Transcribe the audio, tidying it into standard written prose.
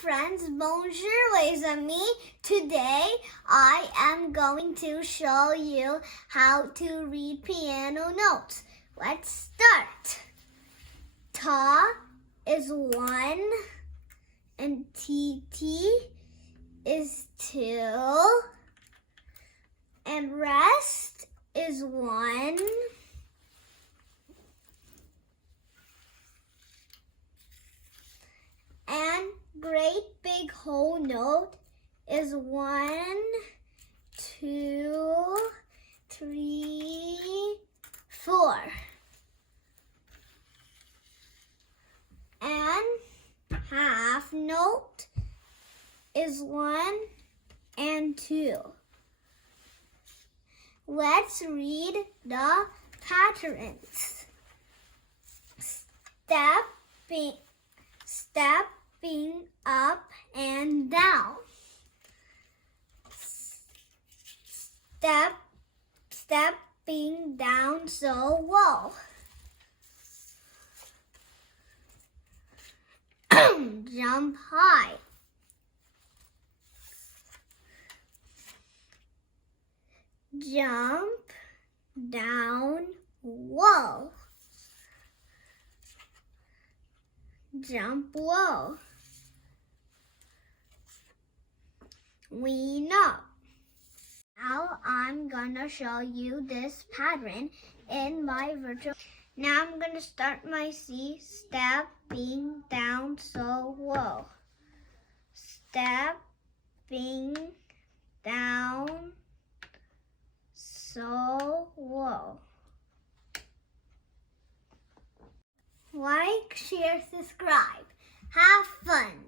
friends, bonjour les amis. Today I am going to show you how to read piano notes. Let's start. Ta is 1 and TT is 2 and rest is 1. And great big whole note is 1, 2, 3, 4. And half note is 1 and 2. Let's read the patterns. Stepping up and down. Stepping down so low. Jump high. Jump down low. Jump low. Lean up. Now I'm gonna show you this pattern in my virtual. Now I'm gonna start my C, stepping down so low. Stepping down so low. Like, share, subscribe. Have fun.